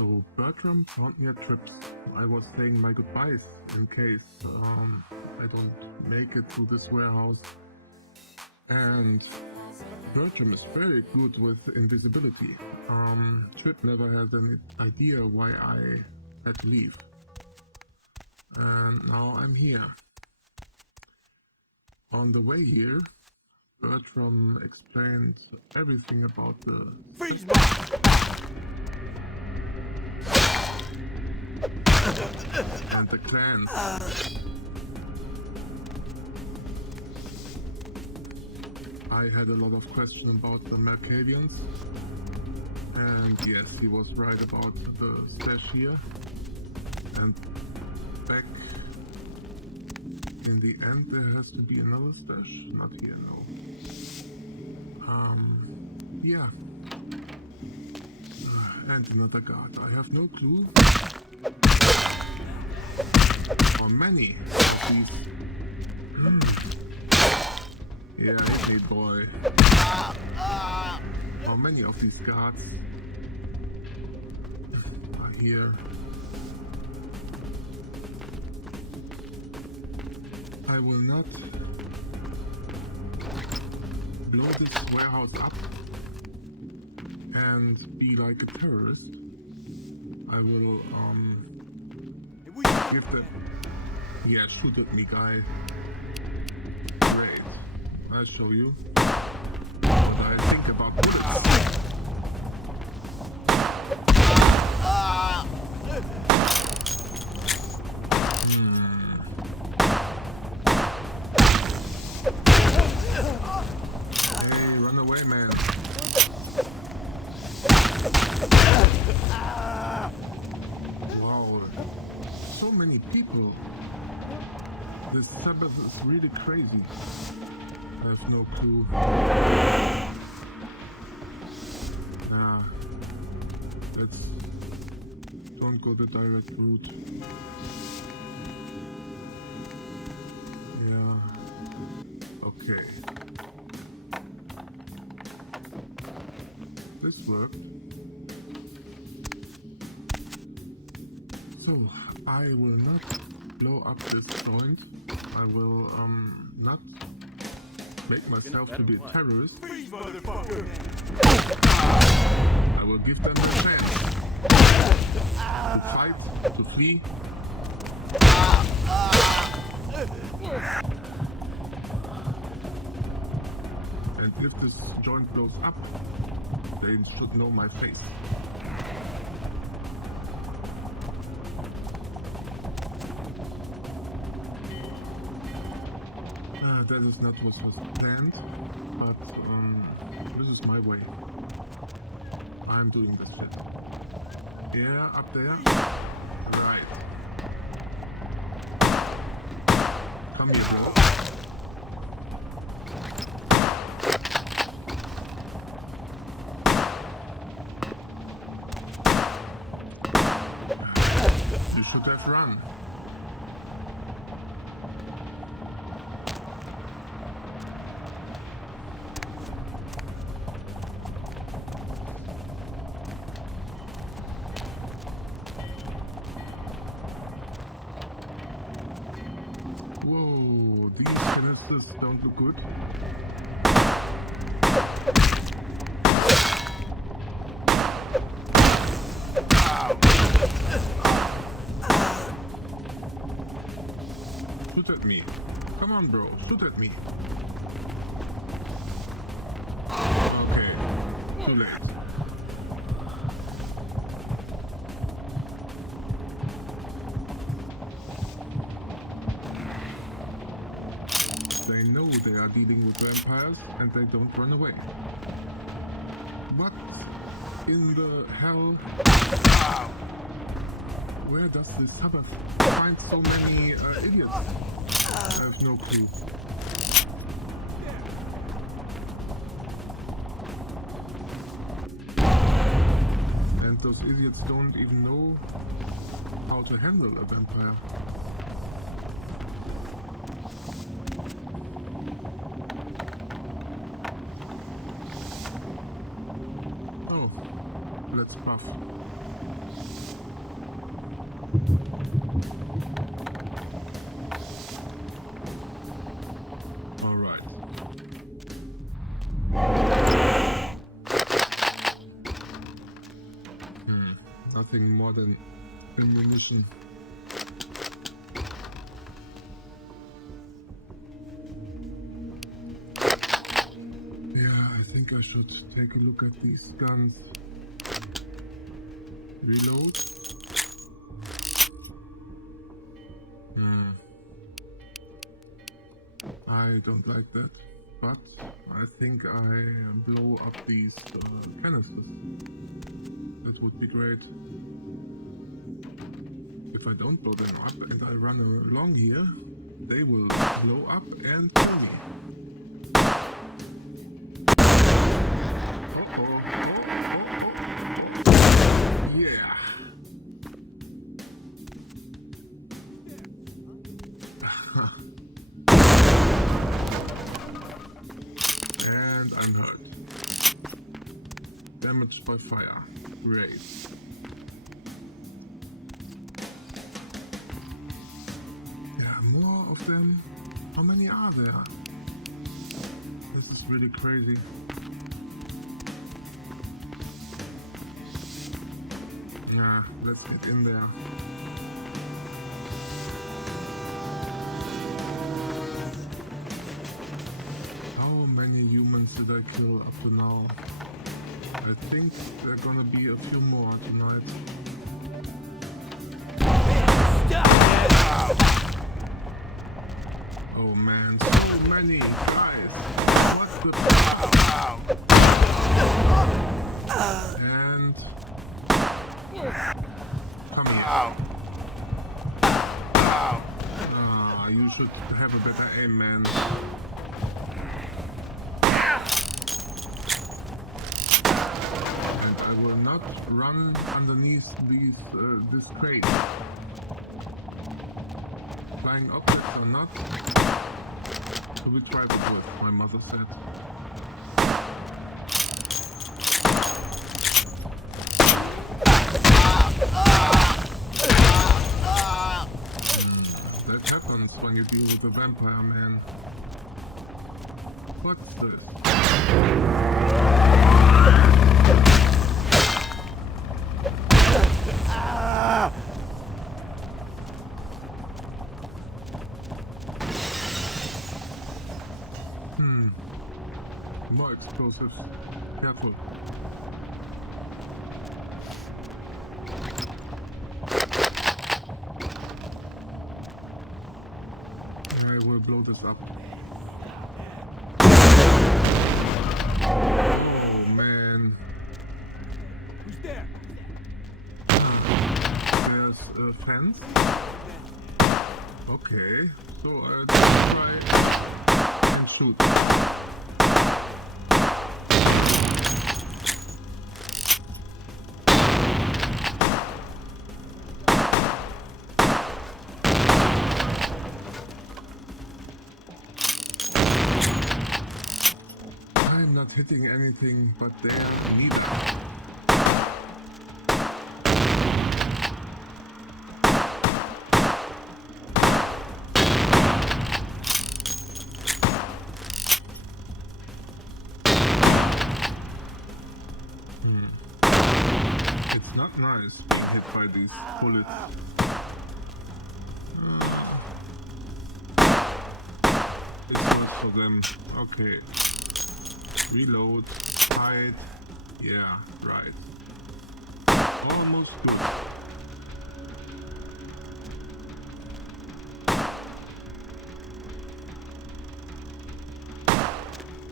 So Bertram found me at Trips. I was saying my goodbyes in case I don't make it to this warehouse. And Bertram is very good with invisibility. Trip never had any idea why I had to leave. And now I'm here. On the way here, Bertram explained everything about the Freeze! and the clans. I had a lot of questions about the Malkavians, and yes, he was right about the stash here. And back in the end, there has to be another stash. Not here, no. Yeah. And another guard. I have no clue how many of these. Yeah, okay, boy. How many of these guards are here? I will not blow this warehouse up and be like a terrorist. I will give them. Yeah, shoot at me, guy. Great. I'll show you what I think about bullets. Hey, run away, man. Wow, so many people. This Sabbath is really crazy. I have no clue. Let's don't go the direct route. Yeah. Okay. This worked. So I will not blow up this joint. I will not make myself to be a terrorist. Freeze, motherfucker! I will give them a chance to fight, to flee. And if this joint blows up, they should know my face. That is not what was planned, but this is my way. I'm doing this shit. Yeah, up there. Right. Come here, bro. You should have run. Whoa, these canisters don't look good. Shoot at me. Come on, bro. Shoot at me. Okay. Too late. They know they are dealing with vampires and they don't run away. What in the hell? Where does this Sabbath find so many idiots? I have no clue. And those idiots don't even know how to handle a vampire. Let's buff. Alright. Nothing more than ammunition. Yeah, I think I should take a look at these guns. Reload. I don't like that, but I think I blow up these canisters. That would be great. If I don't blow them up and I run along here, they will blow up and kill me. Yeah. And I'm hurt. Damaged by fire. Great. Yeah, more of them. How many are there? This is really crazy. Yeah, let's get in there. How many humans did I kill up to now? I think there are gonna be a few more tonight. Oh man, so many guys. What's the and come here. You should have a better aim, man. And I will not run underneath these this crate. Flying objects or not, to be trifled with, my mother said. That happens when you deal with a vampire, man. What's this? More explosives. Careful. I will blow this up. Oh man. Who's there? There's a fence. Okay, so I'll try and shoot. I'm not hitting anything, but there neither. It's not nice being hit by these bullets. It's not for them. Okay. Reload. Hide. Yeah, right. Almost good.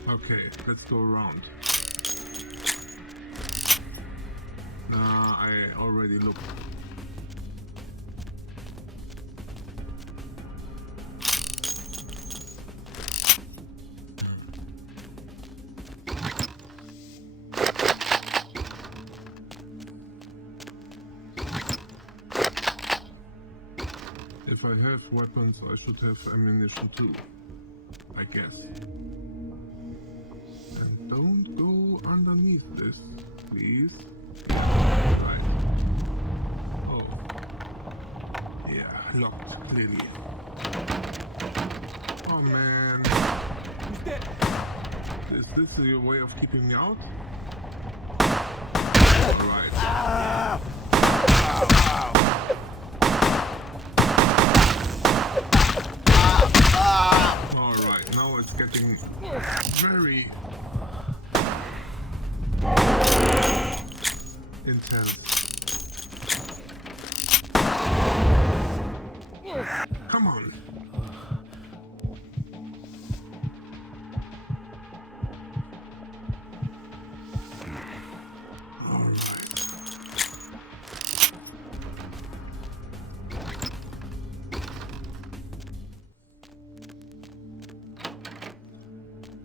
Okay, let's go around. I already looked. If I have weapons, I should have ammunition too, I guess. And don't go underneath this, please. Locked, clearly. Oh man. Who's there? Is this your way of keeping me out? Alright. Alright, now it's getting very intense. Come on.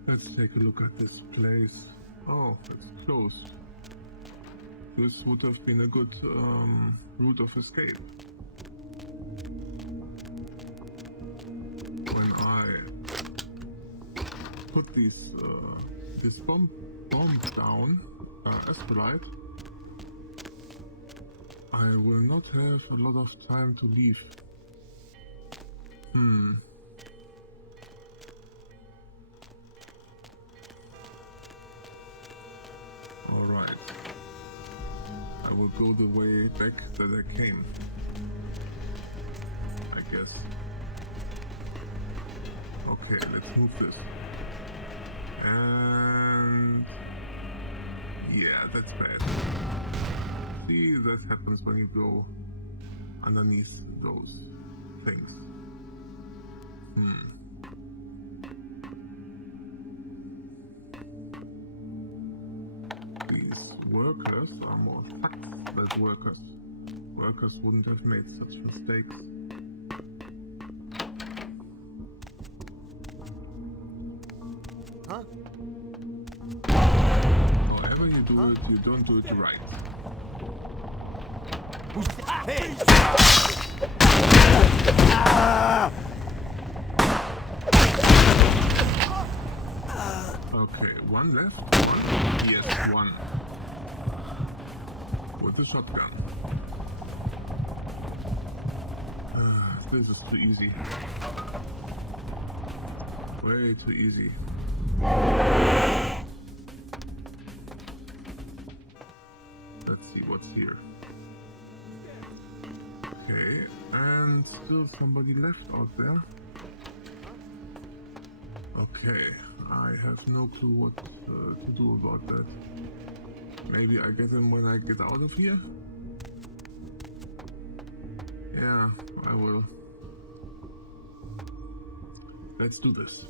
Let's take a look at this place. Oh, it's closed. This would have been a good route of escape. When I put this bomb down, Astrolite, I will not have a lot of time to leave. Alright. I will go the way back that I came. I guess. Okay, let's move this. And... yeah, that's bad. See, that happens when you go underneath those things. Workers are more facts than workers. Workers wouldn't have made such mistakes. Huh? However you do it, you don't do it right. Hey! Okay, one left. One. Yes, one. With the shotgun. This is too easy. Way too easy. Let's see what's here. Okay, and still somebody left out there. Okay, I have no clue what to do about that. Maybe I get him when I get out of here? Yeah, I will. Let's do this.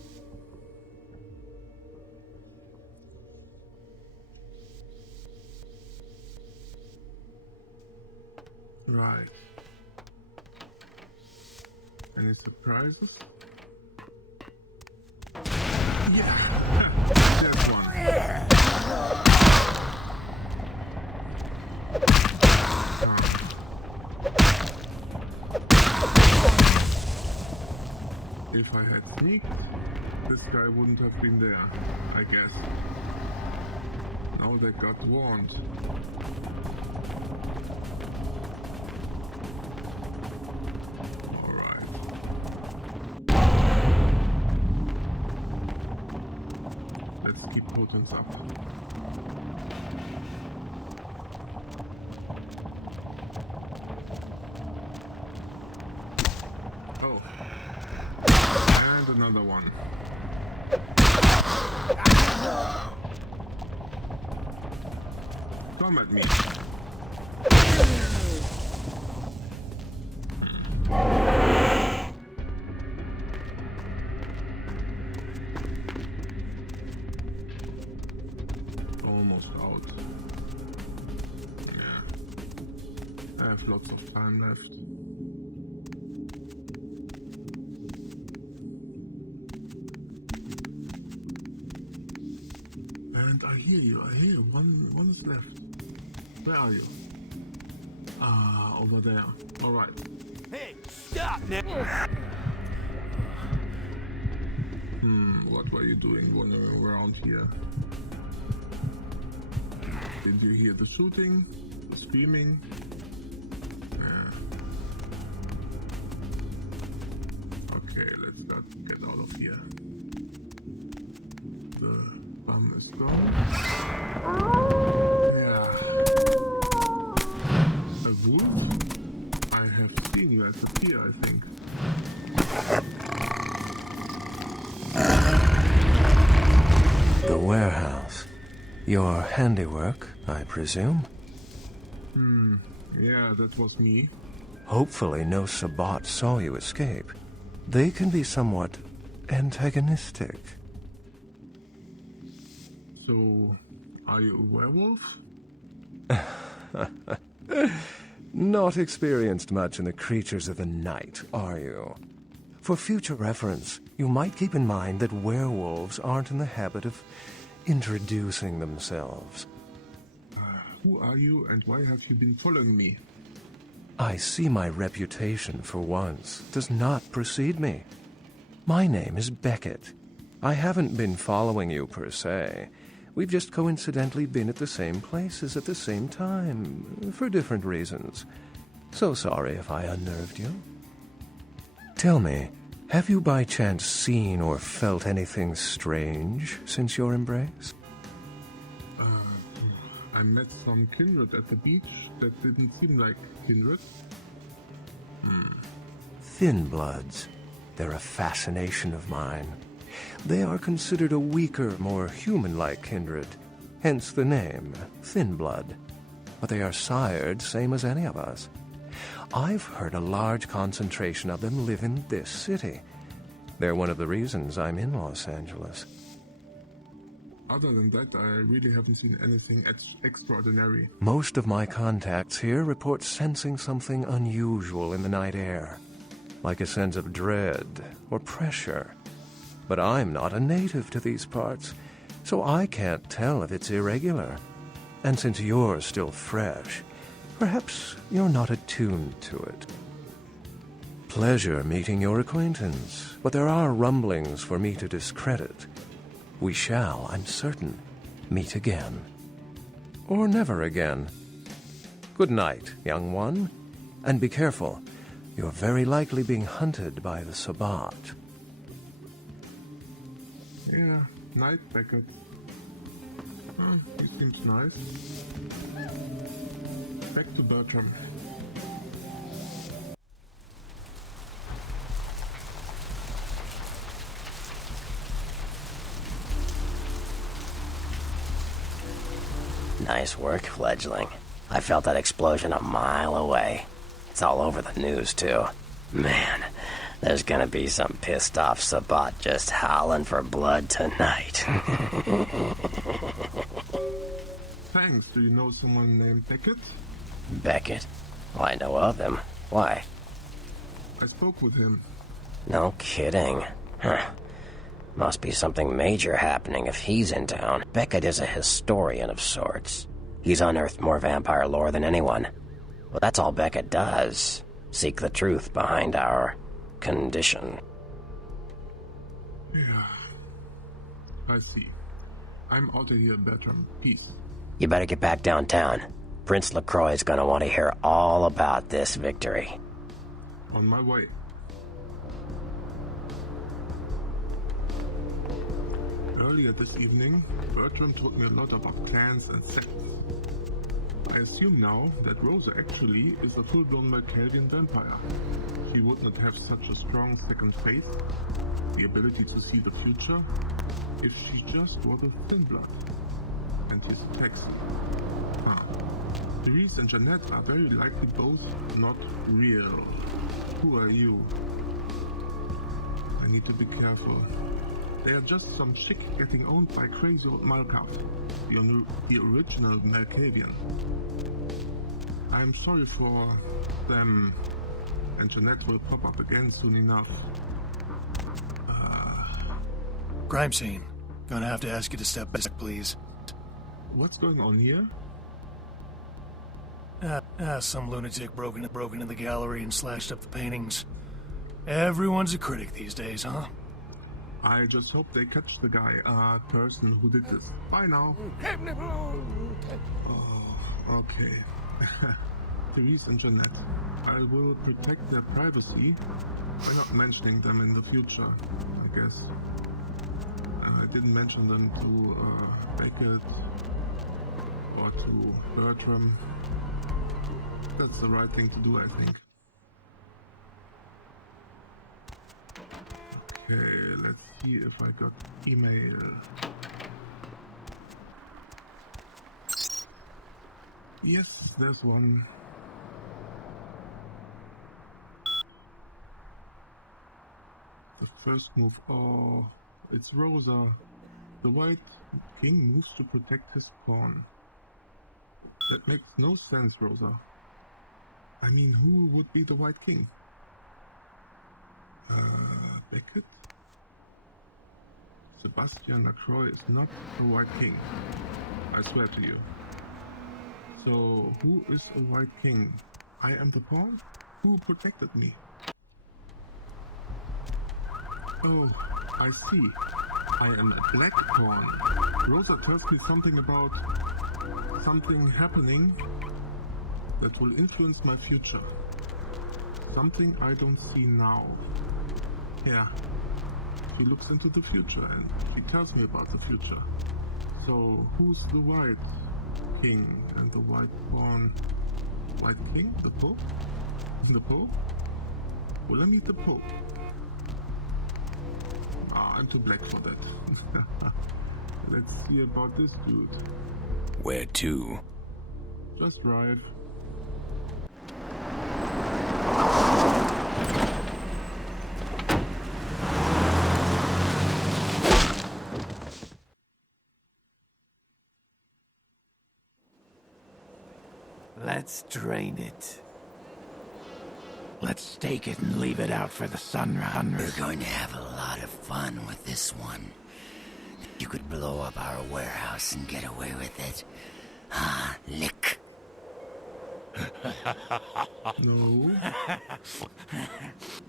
Right. Any surprises? Yeah! There's one. If I had sneaked, this guy wouldn't have been there, I guess. Now they got warned. Alright. Let's keep potence up. Oh. And another one. Come at me. Almost out. Yeah. I have lots of time left. And I hear you, one is left. Where are you? Ah, over there. Alright. Hey, stop now! What were you doing wandering around here? Did you hear the shooting? The screaming? Yeah. Okay, let's not get out of here. The bum is gone. Yeah. A wolf? I have seen you as a peer, I think. The warehouse. Your handiwork, I presume? Yeah, that was me. Hopefully no Sabbat saw you escape. They can be somewhat antagonistic. So, are you a werewolf? Not experienced much in the creatures of the night, are you? For future reference, you might keep in mind that werewolves aren't in the habit of introducing themselves. Who are you and why have you been following me? I see my reputation, for once, does not precede me. My name is Beckett. I haven't been following you per se. We've just coincidentally been at the same places at the same time, for different reasons. So sorry if I unnerved you. Tell me, have you by chance seen or felt anything strange since your embrace? I met some kindred at the beach that didn't seem like kindred. Thin bloods. They're a fascination of mine. They are considered a weaker, more human-like kindred, hence the name, Thin Blood. But they are sired same as any of us. I've heard a large concentration of them live in this city. They're one of the reasons I'm in Los Angeles. Other than that, I really haven't seen anything extraordinary. Most of my contacts here report sensing something unusual in the night air, like a sense of dread or pressure. But I'm not a native to these parts, so I can't tell if it's irregular. And since you're still fresh, perhaps you're not attuned to it. Pleasure meeting your acquaintance, but there are rumblings for me to discredit. We shall, I'm certain, meet again. Or never again. Good night, young one. And be careful. You're very likely being hunted by the Sabbat. Yeah, night Beckett. He seems nice. Back to Bertram. Nice work, fledgling. I felt that explosion a mile away. It's all over the news, too. Man, there's gonna be some pissed off Sabbat just howling for blood tonight. Thanks. Do you know someone named Beckett? Beckett? Well, I know of him. Why? I spoke with him. No kidding. Huh. Must be something major happening if he's in town. Beckett is a historian of sorts. He's unearthed more vampire lore than anyone. Well, that's all Beckett does. Seek the truth behind our condition. Yeah. I see. I'm out of here, Bertram. Peace. You better get back downtown. Prince LaCroix's gonna want to hear all about this victory. On my way. Earlier this evening, Bertram told me a lot about clans and sects. I assume now that Rosa actually is a full-blown Malkavian vampire. She would not have such a strong second face, the ability to see the future, if she just was a Thin Blood. And his text. Therese and Jeanette are very likely both not real. Who are you? I need to be careful. They are just some chick getting owned by crazy old Malkav, the original Malkavian. I am sorry for them, and Jeanette will pop up again soon enough. Crime scene. Gonna have to ask you to step back, please. What's going on here? Some lunatic broke in the gallery and slashed up the paintings. Everyone's a critic these days, huh? I just hope they catch the guy, person who did this. Bye now. Oh, okay. Therese and Jeanette. I will protect their privacy by not mentioning them in the future, I guess. I didn't mention them to Beckett or to Bertram. That's the right thing to do, I think. Okay, let's see if I got email. Yes, there's one. The first move. Oh, it's Rosa. The White King moves to protect his pawn. That makes no sense, Rosa. I mean, who would be the White King? Beckett? Sebastian Lacroix is not a White King. I swear to you. So, who is a White King? I am the pawn? Who protected me? Oh, I see. I am a black pawn. Rosa tells me something about something happening that will influence my future. Something I don't see now. Yeah. She looks into the future and she tells me about the future. So, who's the White King and the White Pawn? White King? The Pope? The Pope? Will I meet the Pope? Ah, I'm too black for that. Let's see about this dude. Where to? Just drive. Let's drain it. Let's stake it and leave it out for the sunrise. We're going to have a lot of fun with this one. You could blow up our warehouse and get away with it. Ah, lick. No.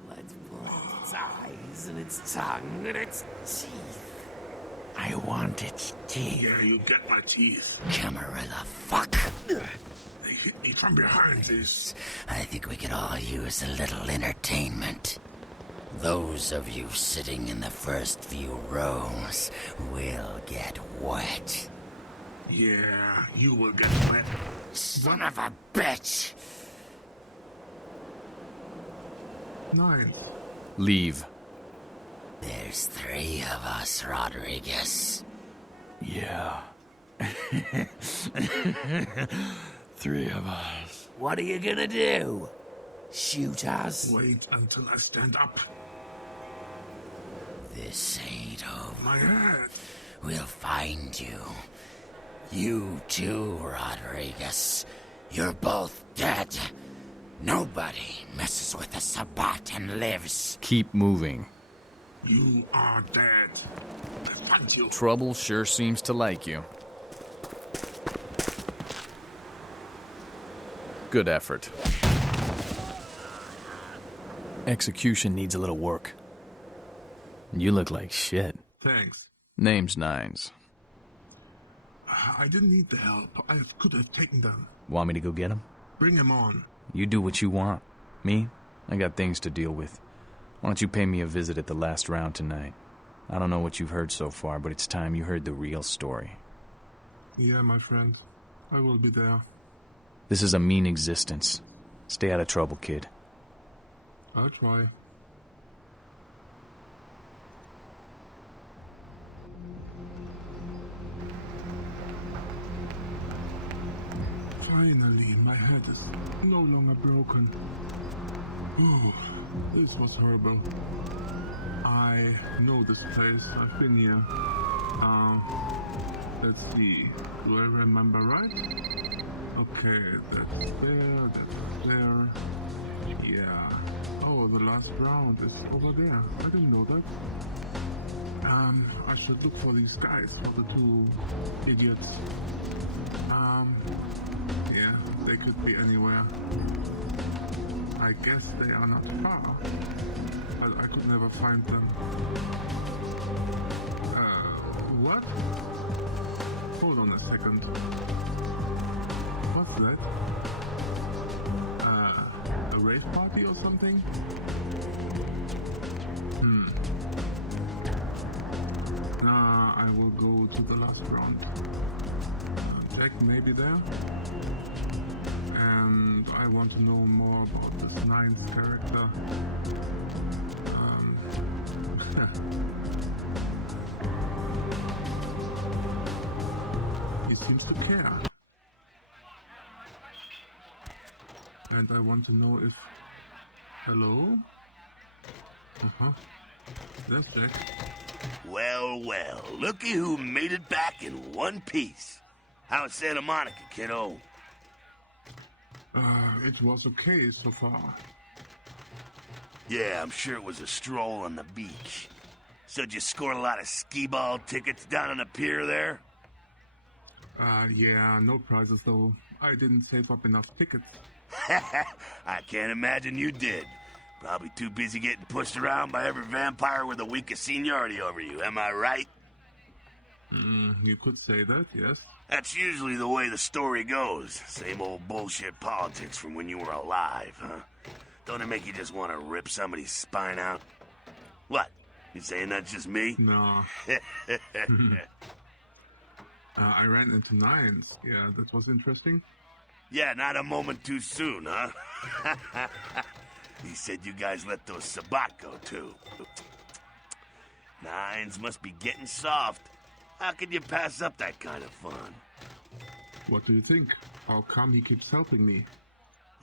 Let's pull its eyes and its tongue and its teeth. I want its teeth. Yeah, you get my teeth. Camarilla, fuck. They hit me from behind this. I think we could all use a little entertainment. Those of you sitting in the first few rows will get wet. Yeah, you will get wet. Son of a bitch! Nice. Leave. There's 3 of us, Rodriguez. Yeah. 3 of us. What are you gonna do? Shoot us? Wait until I stand up. This ain't over. My head. We'll find you. You too, Rodriguez. You're both dead. Nobody messes with a Sabbat and lives. Keep moving. You are dead. I find you. Trouble sure seems to like you. Good effort. Execution needs a little work. You look like shit. Thanks. Name's Nines. I didn't need the help. I could have taken them. Want me to go get him? Bring him on. You do what you want. Me? I got things to deal with. Why don't you pay me a visit at the last round tonight? I don't know what you've heard so far, but it's time you heard the real story. Yeah, my friend. I will be there. This is a mean existence. Stay out of trouble, kid. I'll try. Finally, my head is no longer broken. Ooh, this was horrible. I know this place. I've been here. Let's see. Do I remember right? Okay, that's there. Yeah. Oh, the last round is over there. I didn't know that. I should look for these guys, for the 2 idiots. Yeah, they could be anywhere. I guess they are not far. But I could never find them. What? Hold on a second. What's that? something? I will go to the last round. Jack may be there. And I want to know more about this Nines character. He seems to care. And I want to know if... Hello? Uh-huh. There's Jack. Well, well, looky who made it back in one piece. How's Santa Monica, kiddo? It was okay so far. Yeah, I'm sure it was a stroll on the beach. So did you score a lot of skee-ball tickets down on the pier there? Yeah, no prizes though. I didn't save up enough tickets. I can't imagine you did. Probably too busy getting pushed around by every vampire with the weakest seniority over you, am I right? You could say that, yes. That's usually the way the story goes. Same old bullshit politics from when you were alive, huh? Don't it make you just want to rip somebody's spine out? What? You saying that's just me? No. I ran into Nines. Yeah, that was interesting. Yeah, not a moment too soon, huh? He said you guys let those Sabat go, too. Nines must be getting soft. How could you pass up that kind of fun? What do you think? How come he keeps helping me?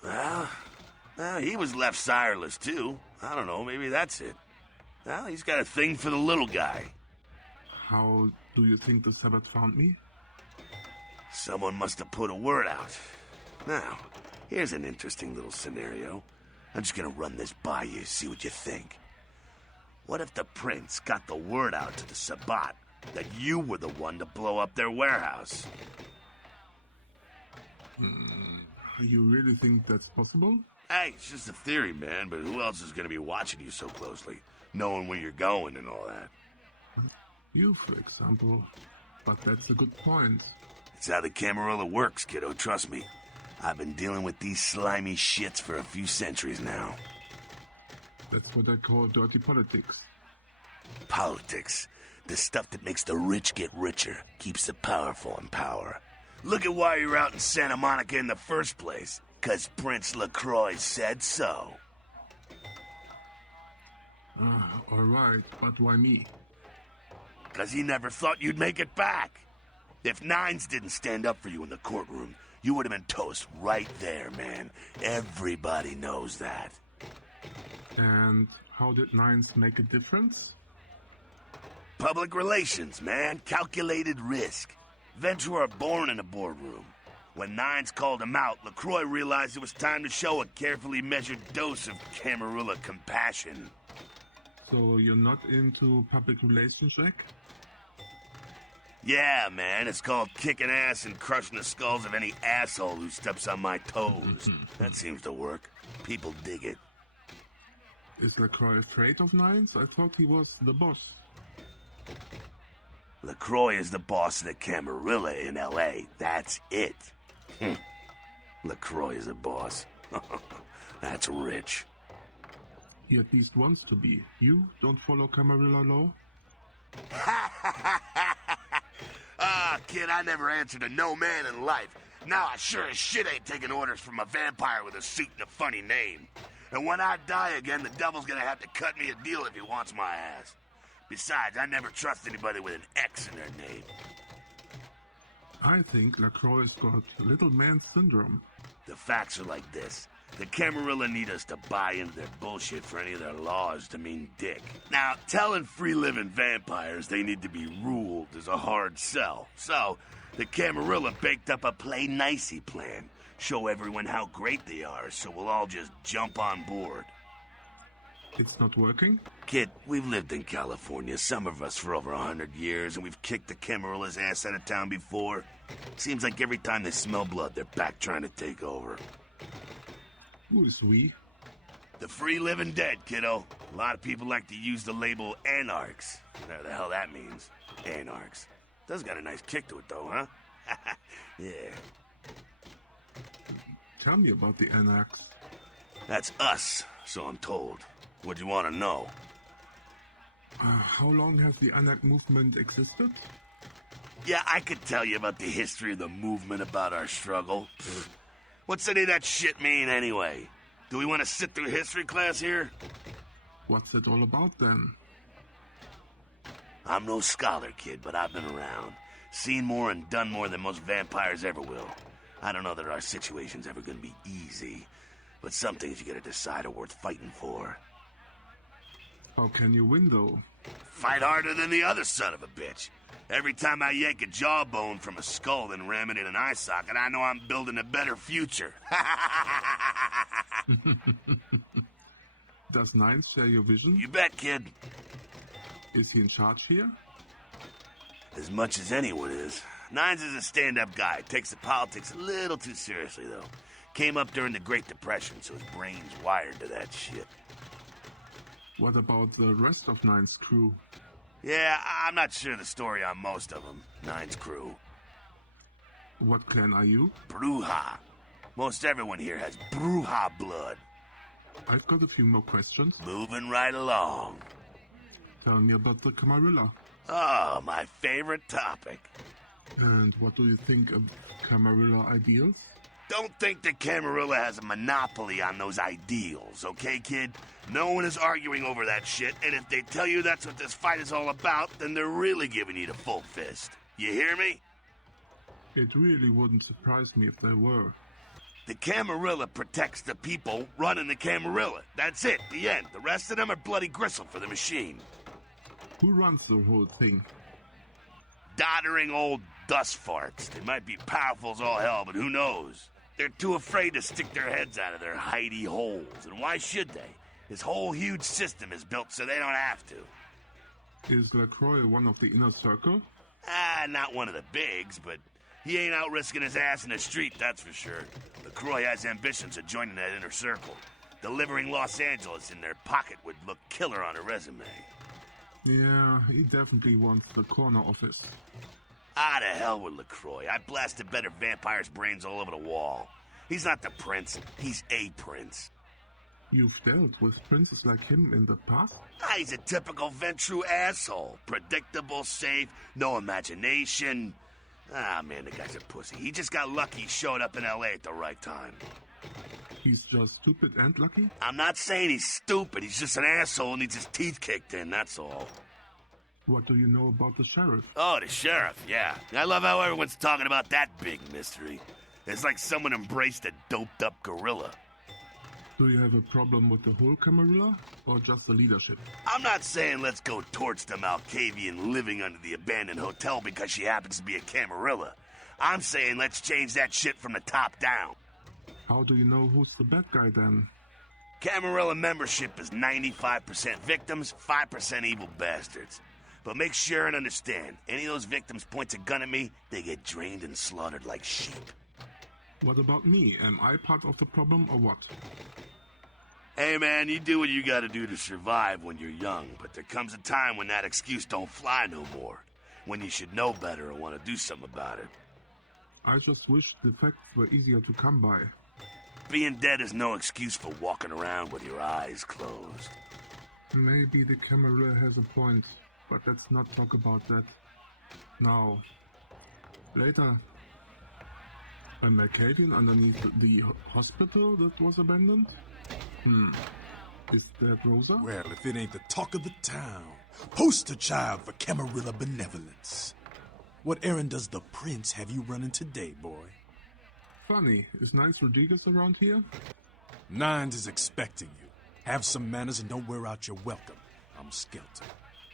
Well, he was left sireless, too. I don't know, maybe that's it. Well, he's got a thing for the little guy. How do you think the Sabbath found me? Someone must have put a word out. Now, here's an interesting little scenario. I'm just gonna run this by you, see what you think. What if the prince got the word out to the Sabbat that you were the one to blow up their warehouse? You really think that's possible? Hey, it's just a theory, man, but who else is gonna be watching you so closely? Knowing where you're going and all that. You, for example. But that's a good point. It's how the Camarilla works, kiddo, trust me. I've been dealing with these slimy shits for a few centuries now. That's what I call dirty politics. Politics. The stuff that makes the rich get richer, keeps the powerful in power. Look at why you're out in Santa Monica in the first place. 'Cause Prince LaCroix said so. Alright, but why me? 'Cause he never thought you'd make it back. If Nines didn't stand up for you in the courtroom, you would have been toast right there, man. Everybody knows that. And how did Nines make a difference? Public relations, man. Calculated risk. Ventura born in a boardroom. When Nines called him out, LaCroix realized it was time to show a carefully measured dose of Camarilla compassion. So you're not into public relations, Jack? Yeah, man, it's called kicking ass and crushing the skulls of any asshole who steps on my toes. That seems to work. People dig it. Is LaCroix afraid of Nines? I thought he was the boss. LaCroix is the boss of the Camarilla in L.A. That's it. LaCroix is a boss. That's rich. He at least wants to be. You don't follow Camarilla law? Ah, kid, I never answered to no man in life. Now I sure as shit ain't taking orders from a vampire with a seat and a funny name. And when I die again, the devil's gonna have to cut me a deal if he wants my ass. Besides, I never trust anybody with an X in their name. I think LaCroix's got little man syndrome. The facts are like this. The Camarilla need us to buy into their bullshit for any of their laws to mean dick. Now, telling free-living vampires they need to be ruled is a hard sell. So, the Camarilla baked up a play-nicey plan. Show everyone how great they are, so we'll all just jump on board. It's not working? Kid, we've lived in California, some of us for over 100 years, and we've kicked the Camarilla's ass out of town before. Seems like every time they smell blood, they're back trying to take over. Who is we? The free living dead, kiddo. A lot of people like to use the label anarchs. Whatever the hell that means. Anarchs. Does got a nice kick to it, though, huh? Yeah. Tell me about the anarchs. That's us, so I'm told. What'd you want to know? How long has the Anak movement existed? Yeah, I could tell you about the history of the movement, about our struggle. Pfft. What's any of that shit mean, anyway? Do we want to sit through history class here? What's it all about then? I'm no scholar, kid, but I've been around. Seen more and done more than most vampires ever will. I don't know that our situation's ever gonna be easy, but some things you gotta decide are worth fighting for. How can you win though? Fight harder than the other son of a bitch. Every time I yank a jawbone from a skull and ram it in an eye socket, I know I'm building a better future. Does Nines share your vision? You bet, kid. Is he in charge here? As much as anyone is. Nines is a stand-up guy. Takes the politics a little too seriously, though. Came up during the Great Depression, so his brain's wired to that shit. What about the rest of Nines' crew? Yeah, I'm not sure the story on most of them. Nines crew. What clan are you? Bruja. Most everyone here has Bruja blood. I've got a few more questions. Moving right along. Tell me about the Camarilla. Oh, my favorite topic. And what do you think of Camarilla ideals? Don't think that Camarilla has a monopoly on those ideals, okay, kid? No one is arguing over that shit, and if they tell you that's what this fight is all about, then they're really giving you the full fist. You hear me? It really wouldn't surprise me if they were. The Camarilla protects the people running the Camarilla. That's it, the end. The rest of them are bloody gristle for the machine. Who runs the whole thing? Doddering old dust farts. They might be powerful as all hell, but who knows? They're too afraid to stick their heads out of their hidey holes, and why should they? This whole huge system is built so they don't have to. Is LaCroix one of the inner circle? Not one of the bigs, but he ain't out risking his ass in the street, that's for sure. LaCroix has ambitions of joining that inner circle. Delivering Los Angeles in their pocket would look killer on a resume. Yeah, he definitely wants the corner office. To hell with LaCroix. I blasted better vampires' brains all over the wall. He's not the prince, he's a prince. You've dealt with princes like him in the past? He's a typical Ventru asshole. Predictable, safe, no imagination. Man, the guy's a pussy. He just got lucky he showed up in L.A. at the right time. He's just stupid and lucky? I'm not saying he's stupid. He's just an asshole and needs his teeth kicked in, that's all. What do you know about the sheriff? Oh, the sheriff, yeah. I love how everyone's talking about that big mystery. It's like someone embraced a doped-up gorilla. Do you have a problem with the whole Camarilla, or just the leadership? I'm not saying let's go torch the Malkavian living under the abandoned hotel because she happens to be a Camarilla. I'm saying let's change that shit from the top down. How do you know who's the bad guy then? Camarilla membership is 95% victims, 5% evil bastards. But make sure and understand, any of those victims points a gun at me, they get drained and slaughtered like sheep. What about me? Am I part of the problem or what? Hey man, you do what you gotta do to survive when you're young, but there comes a time when that excuse don't fly no more. When you should know better and want to do something about it. I just wish the facts were easier to come by. Being dead is no excuse for walking around with your eyes closed. Maybe the Camarilla has a point, but let's not talk about that now. Later. A Malkavian underneath the hospital that was abandoned? Is that Rosa? Well, if it ain't the talk of the town. Poster child for Camarilla benevolence. What errand does the prince have you running today, boy? Funny, is Nines Rodriguez around here? Nines is expecting you. Have some manners and don't wear out your welcome. I'm Skelter.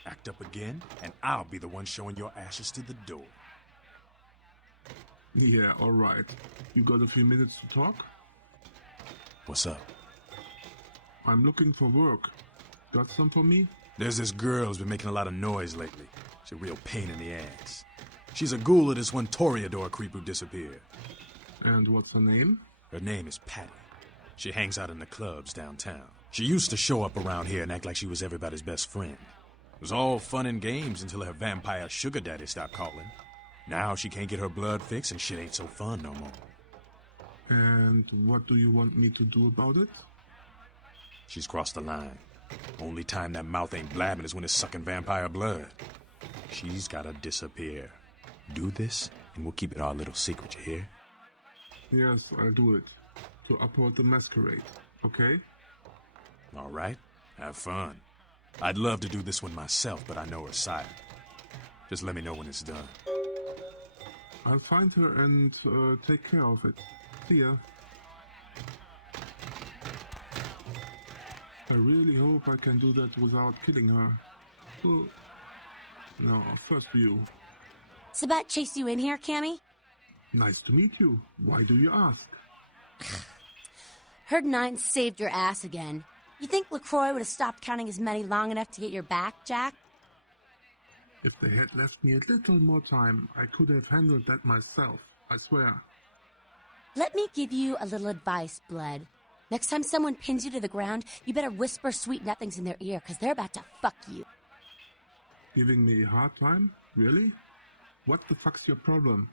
Act up again, and I'll be the one showing your ashes to the door. Yeah, alright. You got a few minutes to talk? What's up? I'm looking for work. Got some for me? There's this girl who's been making a lot of noise lately. She's a real pain in the ass. She's a ghoul of this one Toreador creep who disappeared. And what's her name? Her name is Patty. She hangs out in the clubs downtown. She used to show up around here and act like she was everybody's best friend. It was all fun and games until her vampire sugar daddy stopped calling. Now she can't get her blood fixed and shit ain't so fun no more. And what do you want me to do about it? She's crossed the line. Only time that mouth ain't blabbing is when it's sucking vampire blood. She's gotta disappear. Do this, and we'll keep it our little secret, you hear? Yes, I'll do it. To uphold the masquerade, okay? All right, have fun. I'd love to do this one myself, but I know her side. Just let me know when it's done. I'll find her and take care of it. See ya. I really hope I can do that without killing her. Oh. No, first you. Sabat chased you in here, Cammy? Nice to meet you. Why do you ask? Heard Nine saved your ass again. You think LaCroix would have stopped counting his money long enough to get your back, Jack? If they had left me a little more time, I could have handled that myself, I swear. Let me give you a little advice, Blood. Next time someone pins you to the ground, you better whisper sweet nothings in their ear, because they're about to fuck you. Giving me a hard time? Really? What the fuck's your problem?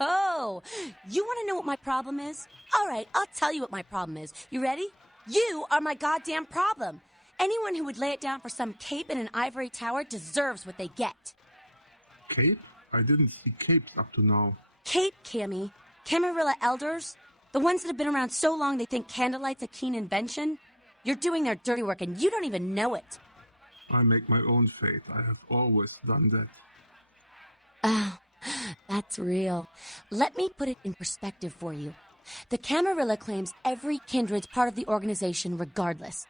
Oh, you want to know what my problem is? All right, I'll tell you what my problem is. You ready? You are my goddamn problem. Anyone who would lay it down for some cape in an ivory tower deserves what they get. Cape? I didn't see capes up to now. Cape, Cammy. Camarilla elders. The ones that have been around so long they think candlelight's a keen invention. You're doing their dirty work and you don't even know it. I make my own fate. I have always done that. Oh, that's real. Let me put it in perspective for you. The Camarilla claims every kindred's part of the organization regardless.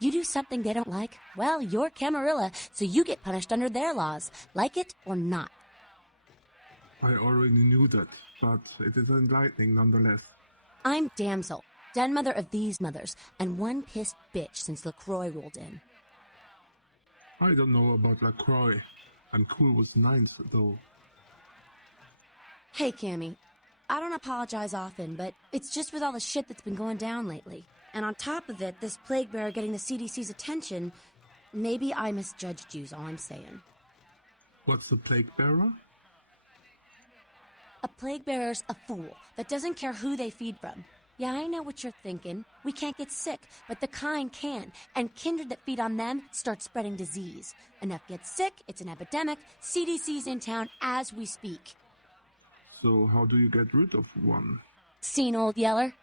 You do something they don't like, well, you're Camarilla, so you get punished under their laws, like it or not. I already knew that, but it is enlightening nonetheless. I'm Damsel, den mother of these mothers, and one pissed bitch since LaCroix rolled in. I don't know about LaCroix. I'm cool with Nines, though. Hey, Cammy. I don't apologize often, but it's just with all the shit that's been going down lately. And on top of it, this plague bearer getting the CDC's attention, maybe I misjudged you's all I'm saying. What's the plague bearer? A plague bearer's a fool that doesn't care who they feed from. Yeah, I know what you're thinking. We can't get sick, but the kind can. And kindred that feed on them start spreading disease. Enough get sick, it's an epidemic. CDC's in town as we speak. So how do you get rid of one? Seen Old Yeller?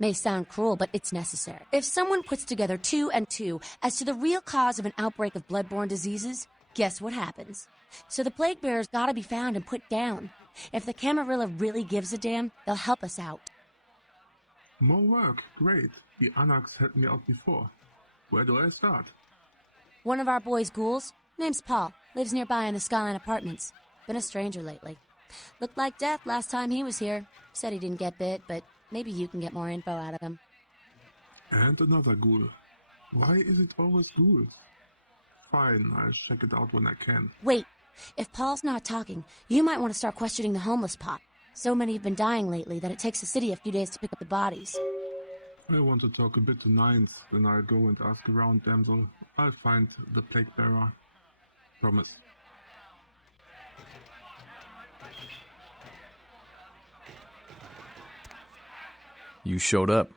May sound cruel, but it's necessary. If someone puts together 2 and 2 as to the real cause of an outbreak of bloodborne diseases, guess what happens? So the plague bearer's gotta be found and put down. If the Camarilla really gives a damn, they'll help us out. More work, great. The Anax helped me out before. Where do I start? One of our boys' ghouls, name's Paul, lives nearby in the Skyline Apartments. Been a stranger lately. Looked like death last time he was here. Said he didn't get bit, but maybe you can get more info out of him. And another ghoul. Why is it always ghouls? Fine, I'll check it out when I can. Wait, if Paul's not talking, you might want to start questioning the homeless pot. So many have been dying lately that it takes the city a few days to pick up the bodies. I want to talk a bit to Nines, then I'll go and ask around, damsel. I'll find the plague bearer. Promise. You showed up.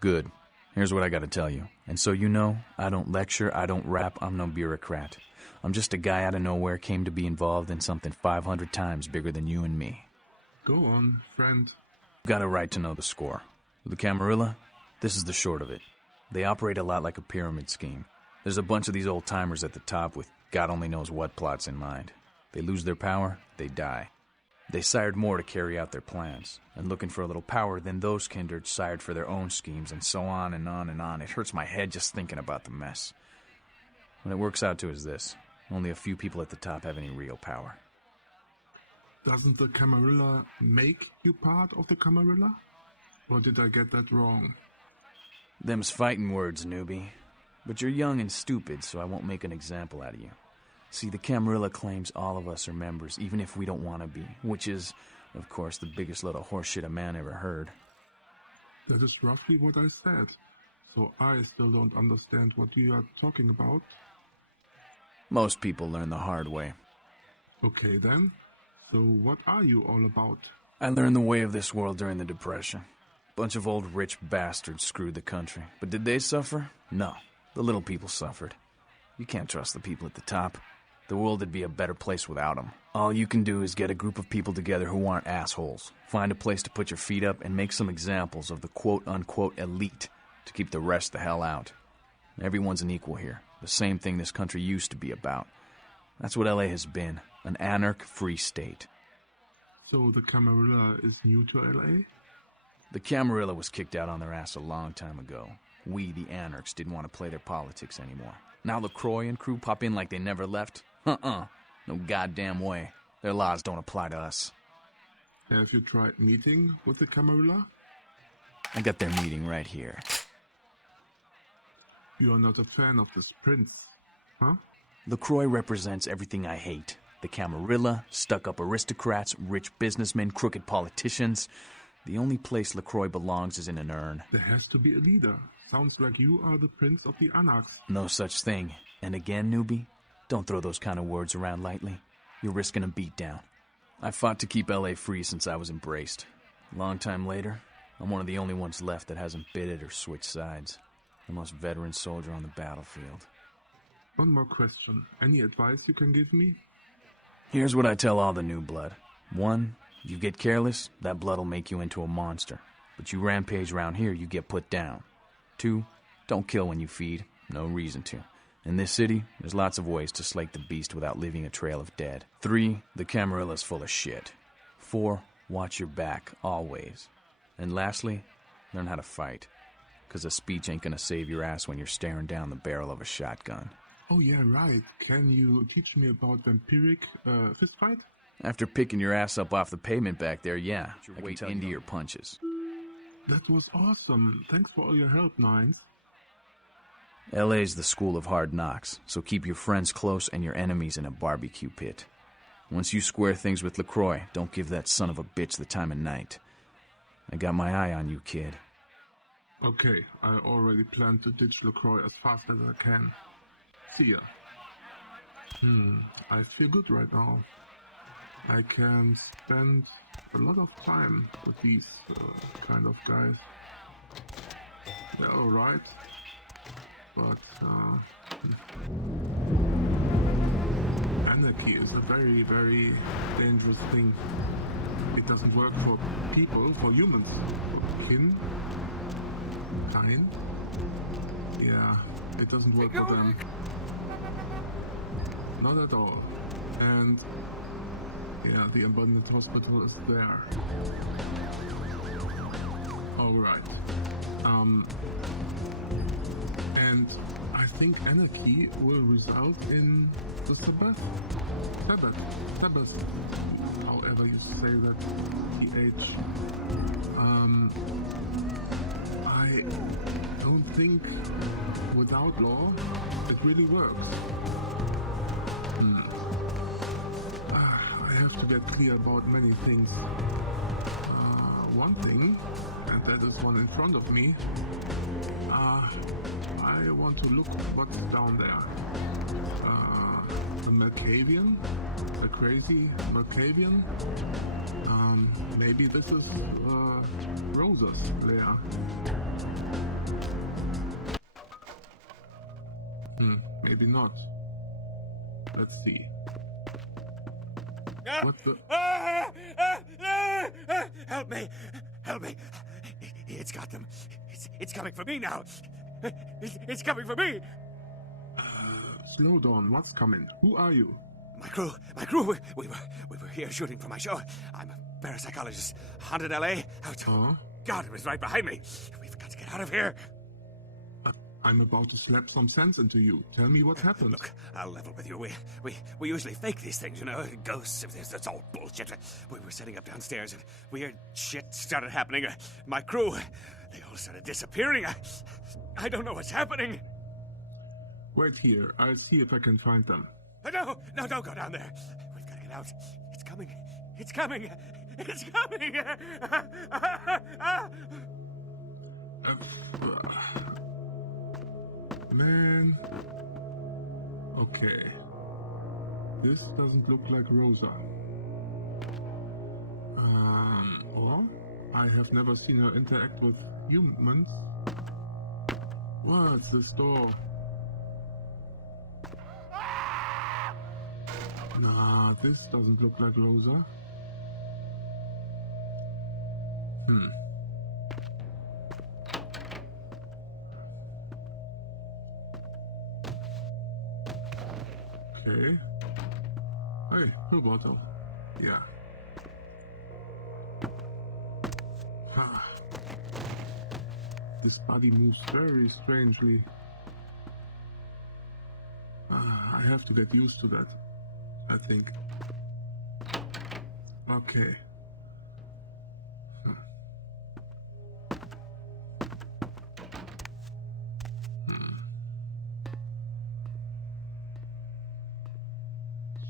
Good. Here's what I gotta tell you. And so you know, I don't lecture, I don't rap, I'm no bureaucrat. I'm just a guy out of nowhere came to be involved in something 500 times bigger than you and me. Go on, friend. Got a right to know the score. The Camarilla, this is the short of it. They operate a lot like a pyramid scheme. There's a bunch of these old-timers at the top with God only knows what plots in mind. They lose their power, they die. They sired more to carry out their plans, and looking for a little power, then those kindred sired for their own schemes, and so on and on and on. It hurts my head just thinking about the mess. What it works out to is this. Only a few people at the top have any real power. Doesn't the Camarilla make you part of the Camarilla? Or did I get that wrong? Them's fighting words, newbie. But you're young and stupid, so I won't make an example out of you. See, the Camarilla claims all of us are members, even if we don't want to be, which is, of course, the biggest load of horseshit a man ever heard. That is roughly what I said. So I still don't understand what you are talking about. Most people learn the hard way. Okay then. So what are you all about? I learned the way of this world during the Depression. Bunch of old rich bastards screwed the country. But did they suffer? No. The little people suffered. You can't trust the people at the top. The world would be a better place without them. All you can do is get a group of people together who aren't assholes. Find a place to put your feet up and make some examples of the quote-unquote elite to keep the rest the hell out. Everyone's an equal here. The same thing this country used to be about. That's what LA has been. An anarch-free state. So the Camarilla is new to LA? The Camarilla was kicked out on their ass a long time ago. We, the anarchs, didn't want to play their politics anymore. Now LaCroix and crew pop in like they never left? No goddamn way. Their laws don't apply to us. Have you tried meeting with the Camarilla? I got their meeting right here. You are not a fan of this prince, huh? LaCroix represents everything I hate. The Camarilla, stuck-up aristocrats, rich businessmen, crooked politicians. The only place LaCroix belongs is in an urn. There has to be a leader. Sounds like you are the prince of the Anarchs. No such thing. And again, newbie, don't throw those kind of words around lightly. You're risking a beatdown. I fought to keep LA free since I was embraced. A long time later, I'm one of the only ones left that hasn't bit it or switched sides. The most veteran soldier on the battlefield. One more question. Any advice you can give me? Here's what I tell all the new blood. 1, you get careless, that blood'll make you into a monster. But you rampage around here, you get put down. 2, don't kill when you feed. No reason to. In this city, there's lots of ways to slake the beast without leaving a trail of dead. 3, the Camarilla's full of shit. 4, watch your back, always. And lastly, learn how to fight. 'Cause a speech ain't gonna save your ass when you're staring down the barrel of a shotgun. Oh yeah, right. Can you teach me about vampiric fistfight? After picking your ass up off the pavement back there, yeah. Wait into your punches. That was awesome. Thanks for all your help, Nines. LA's the school of hard knocks, so keep your friends close and your enemies in a barbecue pit. Once you square things with LaCroix, don't give that son of a bitch the time of night. I got my eye on you, kid. Okay, I already plan to ditch LaCroix as fast as I can. See ya. I feel good right now. I can spend a lot of time with these kind of guys. They're alright, but anarchy is a very, very dangerous thing. It doesn't work for people, for humans. For kind? Yeah, it doesn't work for them. Not at all. And yeah, the abandoned hospital is there. Alright. And I think anarchy will result in the Sabbath. However you say that, TH. I don't think without law it really works. I have to get clear about many things. One thing, and that is one in front of me. I want to look what's down there. The Malkavian? The crazy Malkavian? Maybe this is Rosa's lair. Maybe not. Let's see. What the? Help me! Help me! It's got them. It's coming for me now. It's coming for me. Slow down. What's coming? Who are you? My crew. We were here shooting for my show. I'm a parapsychologist. Haunted LA. God, it was right behind me. We've got to get out of here. I'm about to slap some sense into you. Tell me what happened. Look, I'll level with you. We usually fake these things, you know, ghosts. That's all bullshit. We were setting up downstairs, and weird shit started happening. My crew, they all started disappearing. I don't know what's happening. Wait here. I'll see if I can find them. No, don't go down there. We've got to get out. It's coming. It's coming. It's coming. Man. Okay. This doesn't look like Rosa. Or I have never seen her interact with humans. What's this door? Nah, this doesn't look like Rosa. Okay. Hey, pill bottle. Yeah. This body moves very strangely. I have to get used to that, I think. Okay.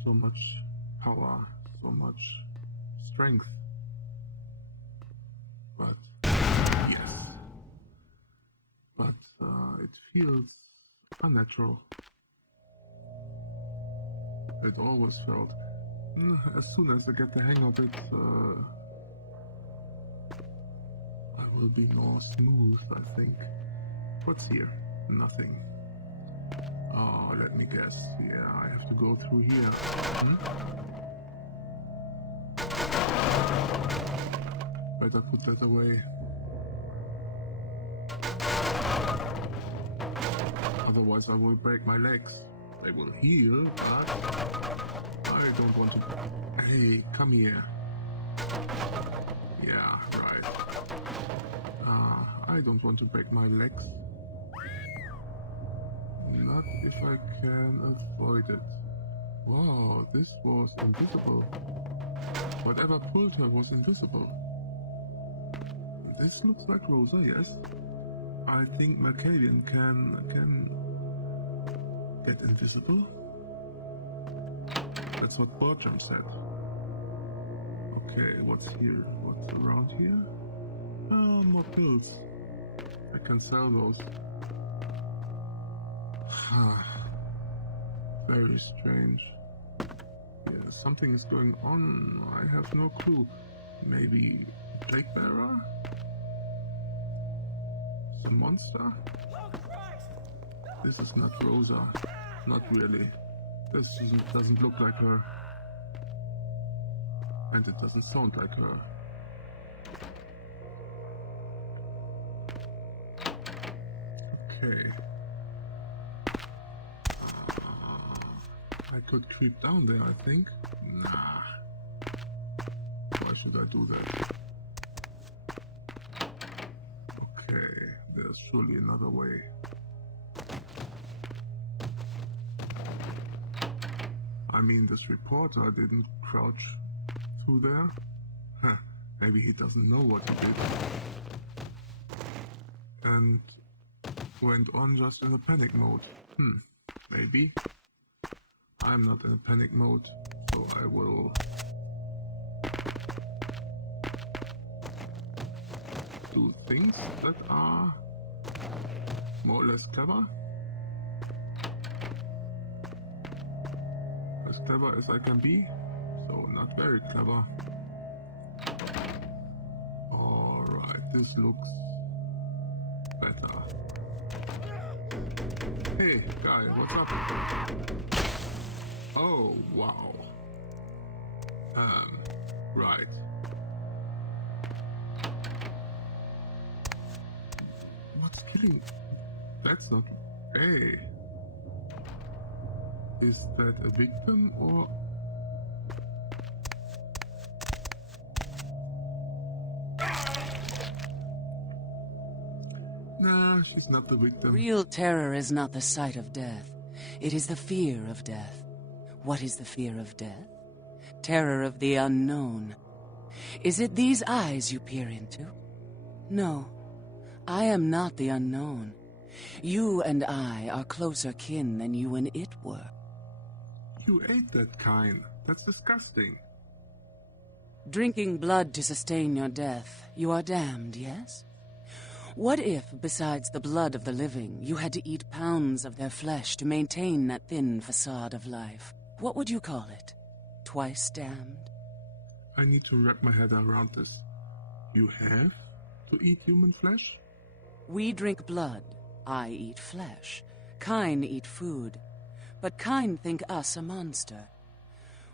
So much power, so much strength. But yes. But it feels unnatural. It always felt. As soon as I get the hang of it, I will be more smooth, I think. What's here? Nothing. Oh, let me guess. Yeah, I have to go through here. Better put that away. Otherwise I will break my legs. They will heal, but I don't want to... Hey, come here. Yeah, right. I don't want to break my legs. Not if I can avoid it. Wow, this was invisible. Whatever pulled her was invisible. This looks like Rosa, yes. I think Mercadian can get invisible. That's what Bertram said. Okay, what's here? What's around here? Oh, more pills. I can sell those. Very strange. Yeah, something is going on. I have no clue. Maybe Plague Bearer? Some monster? This is not Rosa. Not really. This doesn't look like her. And it doesn't sound like her. Okay. I could creep down there, I think. Nah. Why should I do that? Okay, there's surely another way. I mean, this reporter didn't crouch through there. Huh, maybe he doesn't know what he did. And went on just in a panic mode. Maybe. I'm not in a panic mode, so I will do things that are more or less clever. As clever as I can be, so not very clever. Alright, this looks better. Hey, guy, what's up? Oh, wow. Right. What's killing? That's not... Hey. Is that a victim or... Nah, she's not the victim. Real terror is not the sight of death. It is the fear of death. What is the fear of death? Terror of the unknown. Is it these eyes you peer into? No, I am not the unknown. You and I are closer kin than you and it were. You ate that kind. That's disgusting. Drinking blood to sustain your death, you are damned, yes? What if, besides the blood of the living, you had to eat pounds of their flesh to maintain that thin facade of life? What would you call it? Twice damned? I need to wrap my head around this. You have to eat human flesh? We drink blood. I eat flesh. Kine eat food. But Kine think us a monster.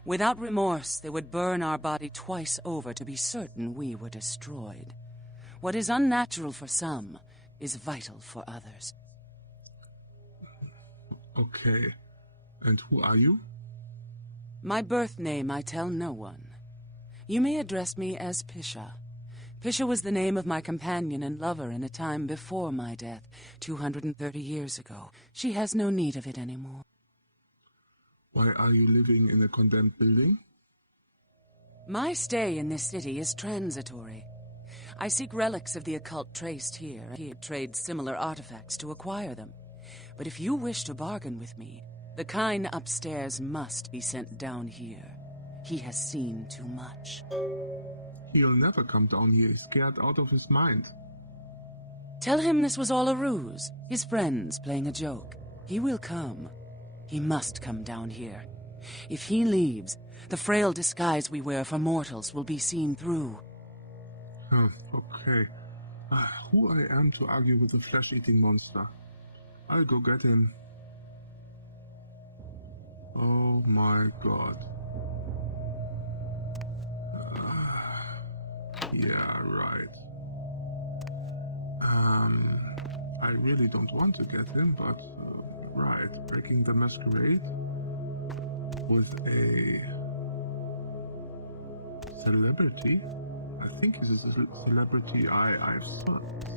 Without remorse, they would burn our body twice over to be certain we were destroyed. What is unnatural for some is vital for others. Okay. And who are you? My birth name I tell no one. You may address me as Pisha. Pisha was the name of my companion and lover in a time before my death, 230 years ago. She has no need of it anymore. Why are you living in a condemned building? My stay in this city is transitory. I seek relics of the occult traced here. He trades similar artifacts to acquire them. But if you wish to bargain with me, the Kine upstairs must be sent down here. He has seen too much. He'll never come down here. He's scared out of his mind. Tell him this was all a ruse. His friends playing a joke. He will come. He must come down here. If he leaves, the frail disguise we wear for mortals will be seen through. Huh, okay. Who I am to argue with a flesh-eating monster? I'll go get him. Oh my god. Yeah, right. I really don't want to get him, but right, breaking the masquerade with a celebrity. I think he's a celebrity. I've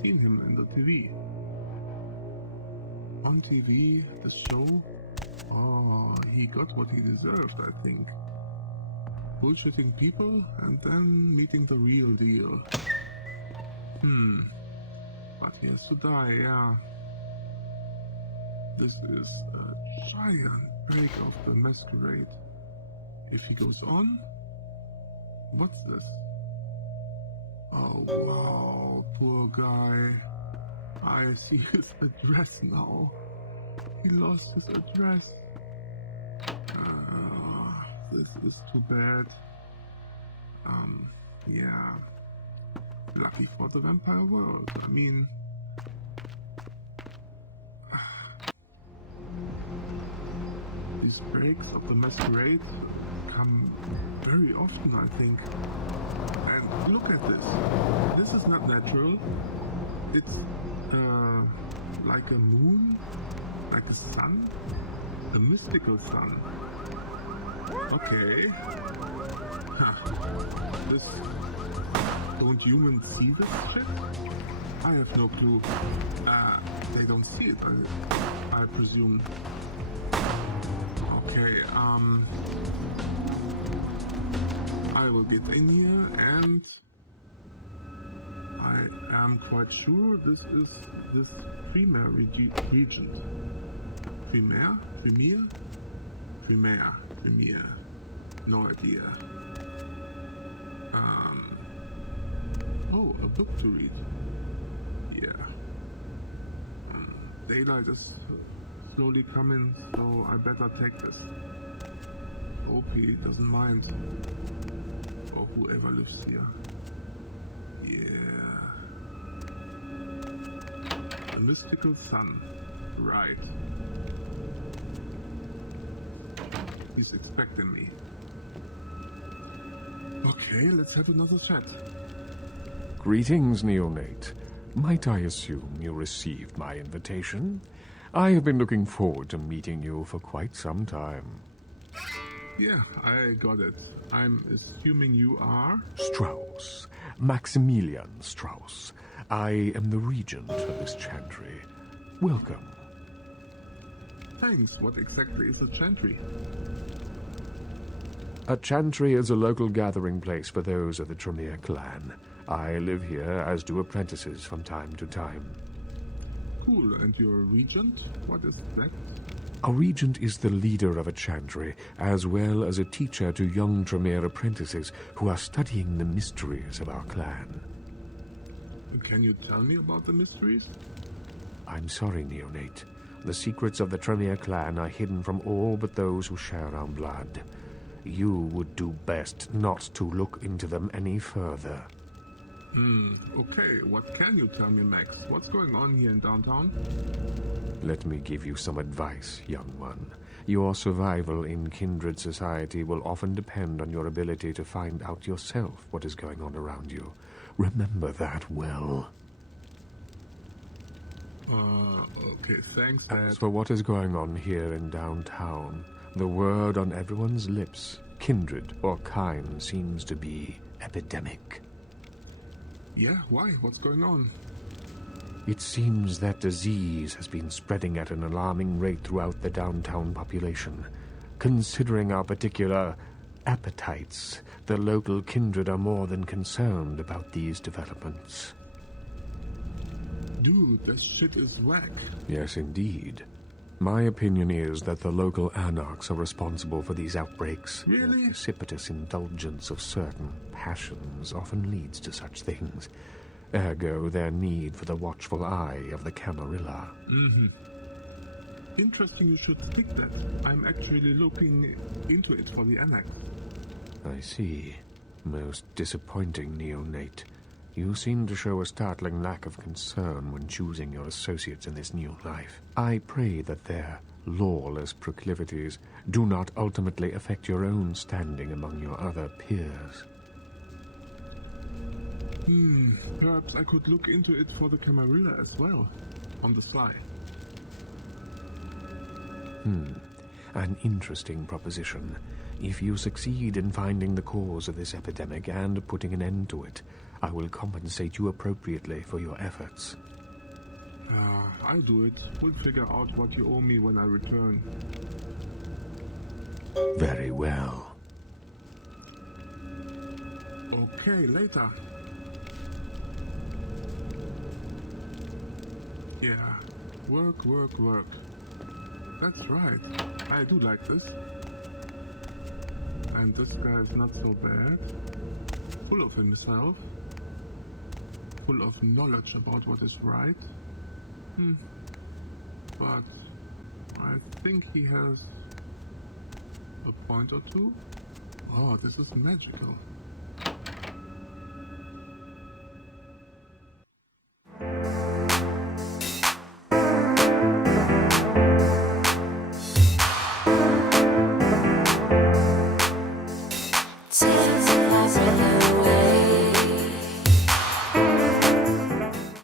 seen him in the TV. On TV, the show. Oh, he got what he deserved, I think. Bullshitting people and then meeting the real deal. But he has to die, yeah. This is a giant break of the masquerade. If he goes on... What's this? Oh wow, poor guy. I see his address now. He lost his address. This is too bad. Yeah. Lucky for the vampire world. I mean... These breaks of the masquerade come very often, I think. And look at this. This is not natural. It's like a moon, like a sun, a mystical sun. Okay. Huh. This... Don't humans see this shit? I have no clue. They don't see it, I presume. Okay, I will get in here and... I am quite sure this is this Tremere region. Tremere? Tremere? Tremere. Tremere. No idea. Oh, a book to read. Yeah. Daylight is slowly coming, so I better take this. Hope he doesn't mind. Or whoever lives here. Yeah. A mystical sun. Right. He's expecting me. Okay, let's have another chat. Greetings, Neonate. Might I assume you received my invitation? I have been looking forward to meeting you for quite some time. Yeah, I got it. I'm assuming you are... Strauss. Maximilian Strauss. I am the regent of this chantry. Welcome. Thanks. What exactly is a chantry? A chantry is a local gathering place for those of the Tremere clan. I live here, as do apprentices from time to time. Cool. And you're a regent? What is that? A regent is the leader of a chantry, as well as a teacher to young Tremere apprentices who are studying the mysteries of our clan. Can you tell me about the mysteries? I'm sorry, Neonate. The secrets of the Tremere clan are hidden from all but those who share our blood. You would do best not to look into them any further. Okay, what can you tell me, Max? What's going on here in downtown? Let me give you some advice, young one. Your survival in kindred society will often depend on your ability to find out yourself what is going on around you. Remember that well. Okay, thanks, Dad. As for what is going on here in downtown, the word on everyone's lips, kindred or kind, seems to be epidemic. Yeah, why? What's going on? It seems that disease has been spreading at an alarming rate throughout the downtown population. Considering our particular appetites, the local kindred are more than concerned about these developments. Dude, this shit is whack. Yes, indeed. My opinion is that the local anarchs are responsible for these outbreaks. Really? The precipitous indulgence of certain passions often leads to such things. Ergo, their need for the watchful eye of the Camarilla. Interesting you should speak that. I'm actually looking into it for the annex. I see. Most disappointing, neonate. You seem to show a startling lack of concern when choosing your associates in this new life. I pray that their lawless proclivities do not ultimately affect your own standing among your other peers. Perhaps I could look into it for the Camarilla as well, on the sly. An interesting proposition. If you succeed in finding the cause of this epidemic and putting an end to it, I will compensate you appropriately for your efforts. I'll do it. We'll figure out what you owe me when I return. Very well. Okay, later. Yeah, work, work, work. That's right. I do like this. And this guy is not so bad. Full of himself. Full of knowledge about what is right. But I think he has a point or two. Oh, this is magical.